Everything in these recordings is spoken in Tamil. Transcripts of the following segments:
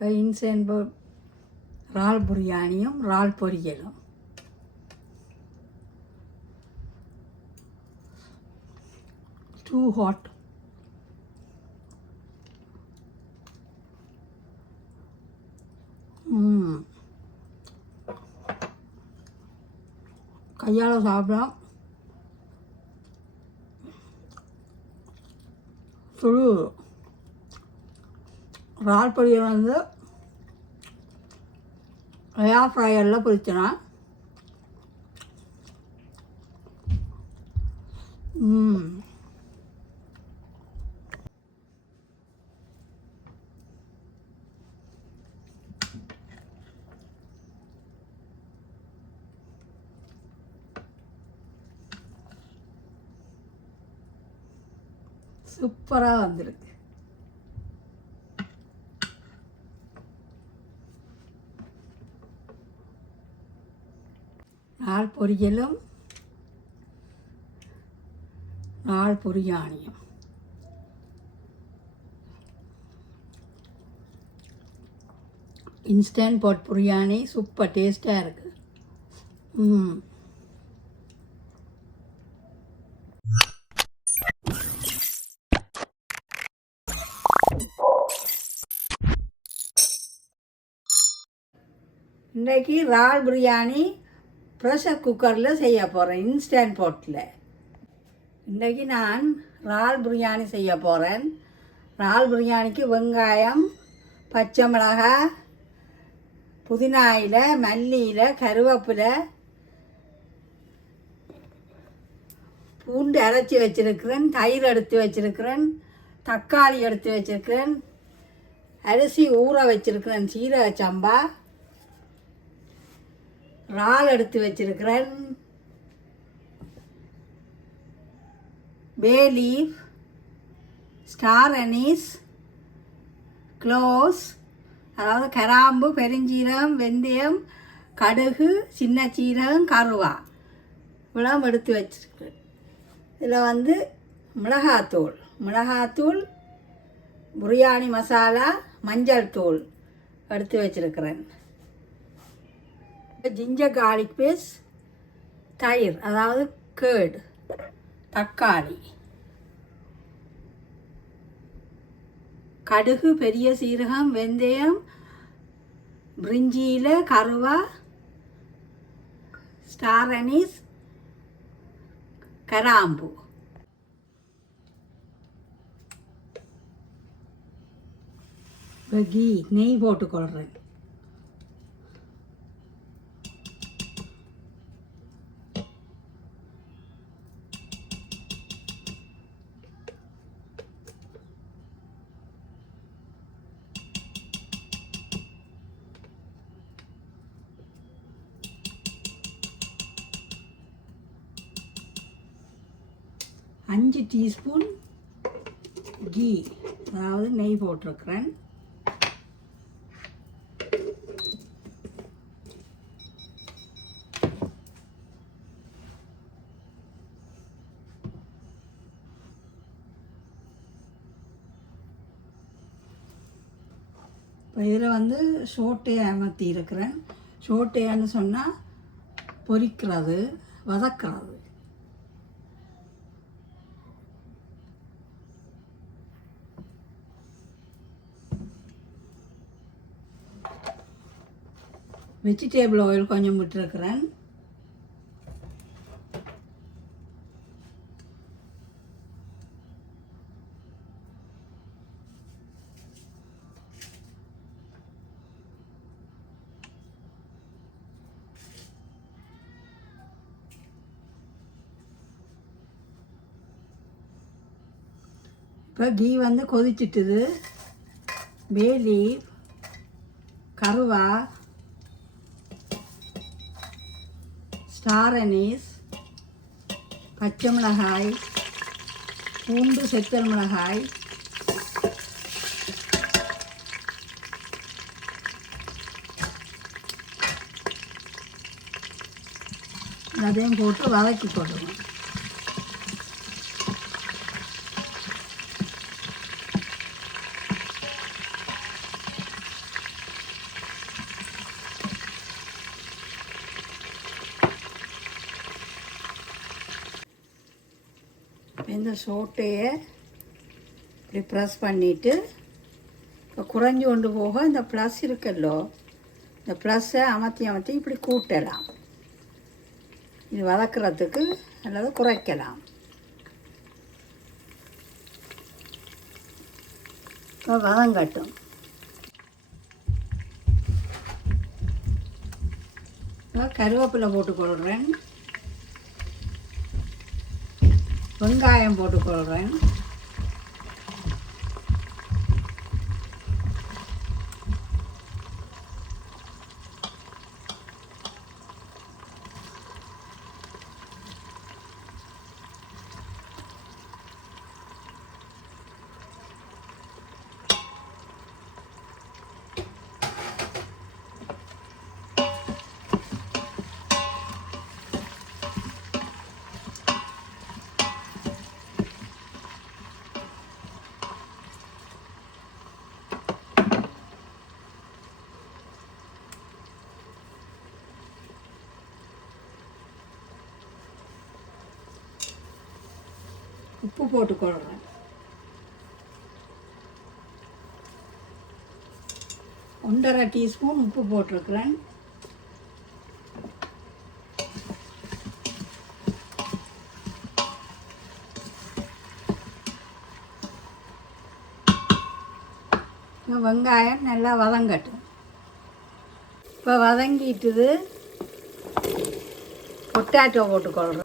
இப்போ இன்ஸ்டன்ட் இறால் பிரியாணியும் இறால் பொரியலும். Too hot. கையால் சாப்பிடலாம். சுழு இறால் பொரியல் வந்து ஏர் ஃப்ரையரில் பொரிச்சனா சூப்பராக வந்திருக்கு. இறால் பொரியலும் இறால் பிரியாணியும். இன்ஸ்டன்ட் பாட் பிரியாணி சூப்பர் டேஸ்ட்டாக இருக்குது. இன்றைக்கி இறால் பிரியாணி ப்ரெஷர் குக்கரில் செய்ய போகிறேன், இன்ஸ்டன்ட் பாட்டில். இன்றைக்கி நான் இறால் பிரியாணி செய்ய போகிறேன். இறால் பிரியாணிக்கு வெங்காயம், பச்சை மிளகாய், புதினா இலை, மல்லி இலை, கருவேப்பிலை, பூண்டு அரைச்சி வச்சுருக்கிறேன், தயிர் எடுத்து வச்சுருக்கிறேன், தக்காளி எடுத்து வச்சுருக்கிறேன், அரிசி ஊற வச்சுருக்கிறேன், சீரக சம்பா, இறால் எடுத்து வச்சுருக்கிறேன், bay leaf, star anise, cloves, அதாவது கராம்பு, பெருஞ்சீரகம், வெந்தயம், கடுகு, சின்ன சீரகம், கருவா இவ்வளோ எடுத்து வச்சுருக்கேன். இதில் வந்து மிளகாத்தூள், பிரியாணி மசாலா, மஞ்சள் தூள் எடுத்து வச்சுருக்கிறேன். ஜிஞ்சர் கார்லிக் பேஸ்ட், தயிர் அதாவது கேர்டு, தக்காளி, கடுகு, பெரிய சீரகம், வெந்தயம், பிரிஞ்சியில், கருவா, ஸ்டார் அனீஸ், கராம்பு. நெய் போட்டுக்கொள்கிறேன். அஞ்சு டீஸ்பூன் கீ அதாவது நெய் போட்டிருக்கிறேன். இப்போ இதில் வந்து சோட்டையை அமர்த்தி இருக்கிறேன். சோட்டைன்னு சொன்னால் பொரிக்கிறது, வதக்கிறது. வெஜிடேபிள் ஆயில் கொஞ்சம் விட்டுருக்கிறேன். இப்போ கீ வந்து கொதிச்சிட்டுது. பே லீஃப், கருவா, ஸ்டார் அனீஸ், பச்சை மிளகாய், பூண்டு, செத்தல் மிளகாய், அதையும் போட்டு வதக்கி போடுவோம். இந்த சோட்டையை இப்படி ப்ரெஸ் பண்ணிவிட்டு இப்போ குறைஞ்சி கொண்டு போக இந்த ப்ளஸ் இருக்குல்லோ, இந்த ப்ளஸ்ஸை அமர்த்தி இப்படி கூட்டலாம். இது வதக்கிறதுக்கு அல்லது குறைக்கலாம். இப்போ வதங்கட்டும். இப்போ கருவேப்பிலை போட்டுக்கொள்கிறேன், வெங்காயம் போட்டுக்கொள்கிறேன், உப்பு போட்டுக்கொள்கிறேன், 1½ டீஸ்பூன் உப்பு போட்டிருக்கிறேன். வெங்காயம் நல்லா வதங்கட்டும். இப்போ வதங்கிட்டுது, பொட்டாட்டோ போட்டுக்கொள்கிறேன்.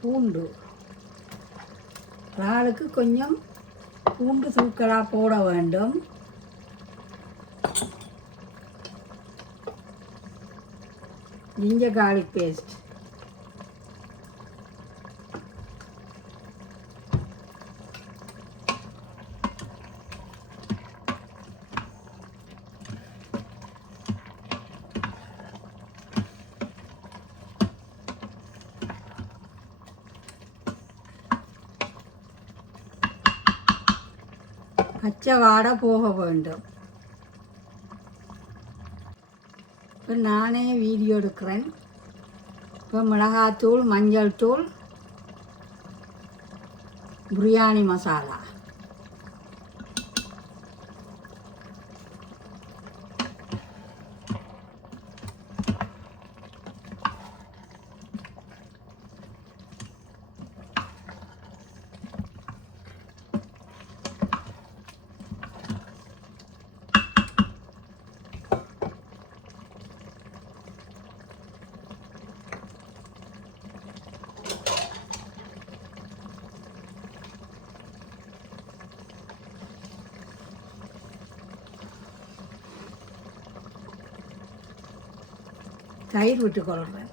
பூண்டு இறாலுக்கு கொஞ்சம் பூண்டு தூக்கலாக போட வேண்டும். ஜிஞ்சர் கார்லிக் பேஸ்ட், பச்சை வாடை போக வேண்டும். இப்போ நானே வீடியோ எடுக்கிறேன். இப்போ மிளகாத்தூள், மஞ்சள் தூள், பிரியாணி மசாலா, தயிர் விட்டுக்கொள்கிறேன்.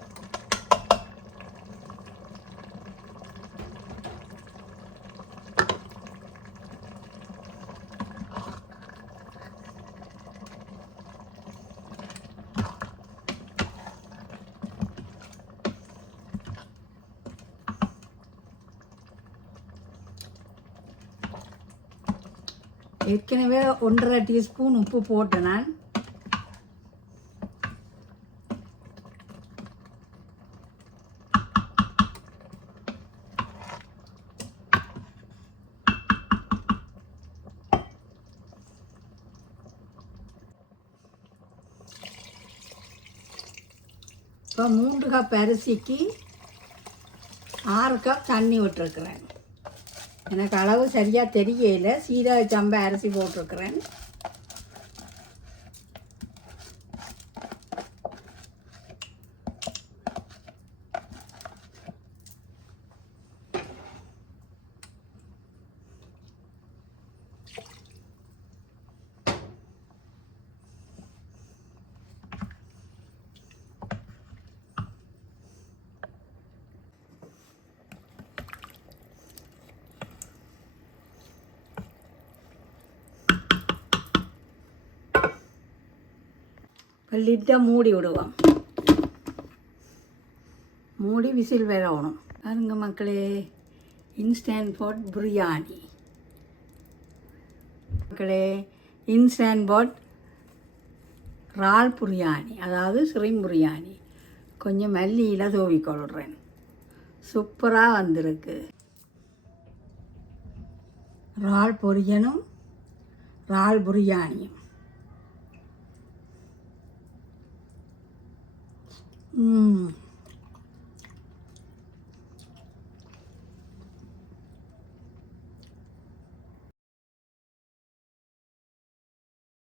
ஏற்கனவே 1½ டீஸ்பூன் உப்பு போட்டேன் நான். இப்போ 3 கப் அரிசிக்கு 6 கப் தண்ணி விட்டுருக்குறேன். எனக்கு அளவு சரியாக தெரியல. சீரக சம்பா அரிசி போட்டிருக்கிறேன். லிட்டை மூடி விடுவோம். மூடி விசில் வரணும். பாருங்க மக்களே, இன்ஸ்டன்ட் பாட் பிரியாணி. மக்களே, இன்ஸ்டன்ட் பாட் இறால் பிரியாணி, அதாவது ஸ்ரீம் பிரியாணி. கொஞ்சம் மல்லியில் தூவி கொள்கிறேன். சூப்பராக வந்திருக்கு. இறால் பொரியனும் இறால் பிரியாணியும்.